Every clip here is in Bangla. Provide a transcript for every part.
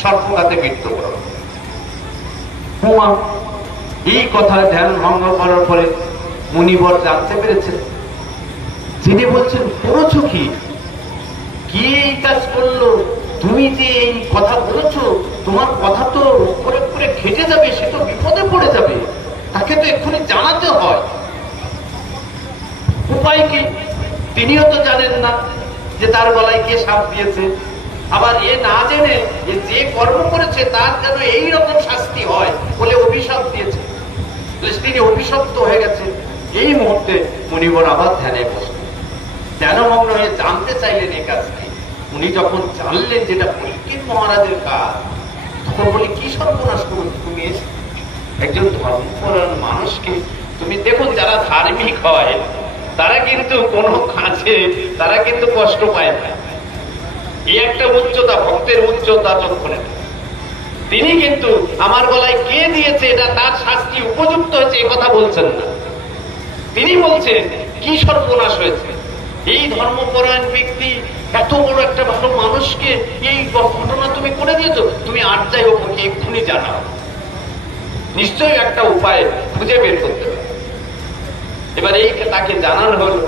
সর্পঘাতে মৃত্যুবরণ। এই কথা ধ্যান ভঙ্গ করার পরে মুনিবর জানতে পেরেছেন। যিনি বলছেন করেছো কি, কি এই কাজ করলো, তুমি যে এই কথা বলেছো, তোমার কথা তো করে করে খেটে যাবে, সে তো বিপদে পড়ে যাবে, তাকে তো এক্ষুনি জানাতে হয়। উপায় কি? তিনিও তো জানেন না যে তার গলায় কে সাপ দিয়েছে। আবার এ না জেনে যে কর্ম করেছে তার যেন এইরকম শাস্তি হয় বলে অভিশাপ দিয়েছে। তিনি অভিশপ্ত হয়ে গেছে। এই মুহূর্তে মুনিবর আবার ধ্যানে বসলেন, ধ্যানমগ্ন হয়ে জানতে চাইলেন এ কাজ কি। উনি যখন জানলেন যেটা পরীক্ষিত মহারাজের কাজ, তখন বলি কি সর্বনাশ করুন তুমি একজন ধর্মপরায়ণ মানুষকে। তুমি দেখুন যারা ধার্মিক হয় তারা কিন্তু কোনো কাজে তারা কিন্তু কষ্ট পায় না। এই একটা উচ্চতা, ভক্তের উচ্চতা চক্ষণে। তিনি কিন্তু আমার গলায় কে দিয়েছে এটা তার শাস্তি উপযুক্ত হয়েছে এ কথা বলছেন না। তিনি বলছেন কি সর্বনাশ হয়েছে, এই ধর্মপরায়ণ ব্যক্তি এত বড় একটা ভালো মানুষকে এই ঘটনা তুমি করে দিয়েছো, তুমি আর যাই হোক এক্ষুনি জানাও, নিশ্চয়ই একটা উপায় খুঁজে বের করতে হবে। এবার এই তাকে জানানো হলো।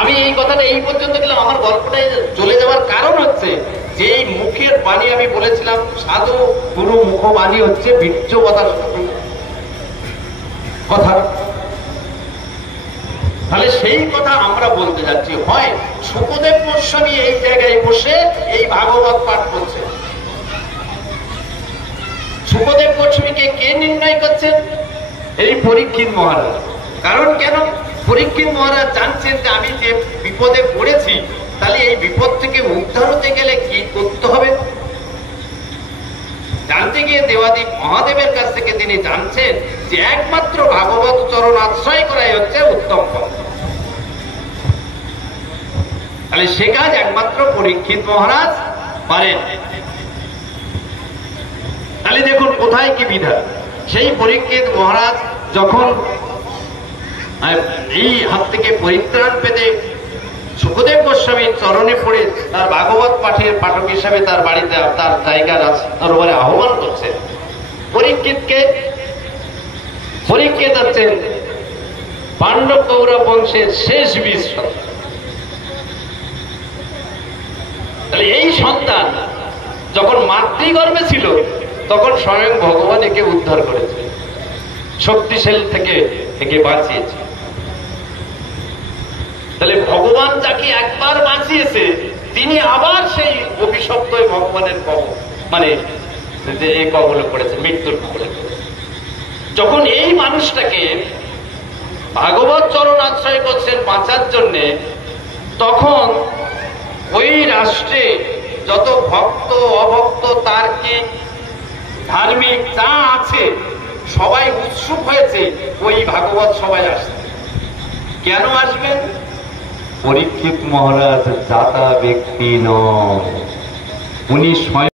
আমি এই কথাটা এই পর্যন্ত গেলাম, আমার গল্পটাই চলে যাওয়ার কারণ হচ্ছে যে এই মুখের বাণী আমি বলেছিলাম সাধু গুরু মুখবাণী হচ্ছে বীর্য কথা। তাহলে সেই কথা আমরা বলতে যাচ্ছি। হয় শুকদেব গোস্বামী এই জায়গায় বসে এই ভাগবত পাঠ করছে। শুকদেব গোস্বামীকে কে নির্ণয় করছেন? এই পরীক্ষিত মহারাজ। কারণ কেন? পরীক্ষিত মহারাজ জানছেন যে আমি যে বিপদে পড়েছি, তাহলে এই বিপদ থেকে উদ্ধার হতে গেলে কি করতে হবে জানতে গিয়ে দেবাদিক মহাদেবের কাছ থেকে তিনি জানছেন যে একমাত্র ভাগবত চরণ আশ্রয় করাই হচ্ছে উত্তম পথ। তাহলে সে কাজ একমাত্র পরীক্ষিত মহারাজ পারেন। তাহলে দেখুন কোথায় কি বিধান। সেই পরীক্ষিত মহারাজ যখন এই হাত থেকে পরিত্রাণ পেতে শুকদেব গোস্বামীর চরণে পড়ে তার ভাগবত পাঠের পাঠক হিসাবে তার বাড়িতে তার জায়গার দরবারে আহ্বান করছেন, পরীক্ষিত হচ্ছেন পাণ্ডব কৌরব বংশের শেষ বীজ সন্তান। তাহলে এই সন্তান যখন মাতৃগর্ভে ছিল তখন স্বয়ং ভগবান একে উদ্ধার করেছে, শক্তিশালী থেকে একে বাঁচিয়েছে। তাহলে ভগবান যাকে একবার বাঁচিয়েছে তিনি আবার সেই অভিশপ্ত ভগবানের মানে যে কবলে পড়েছে, মৃত্যুর কবলে পড়েছে। যখন এই মানুষটাকে ভাগবত চরণ আশ্রয় করছেন বাঁচার জন্যে, তখন ওই রাষ্ট্রে যত ভক্ত অভক্ত তার্কিক ধার্মিক যা আছে সবাই উৎসুক হয়েছে ওই ভাগবত সবাই আসছে। কেন আসবেন? পরীক্ষিত মহারাজ জাতা ব্যক্তি নয়, উনি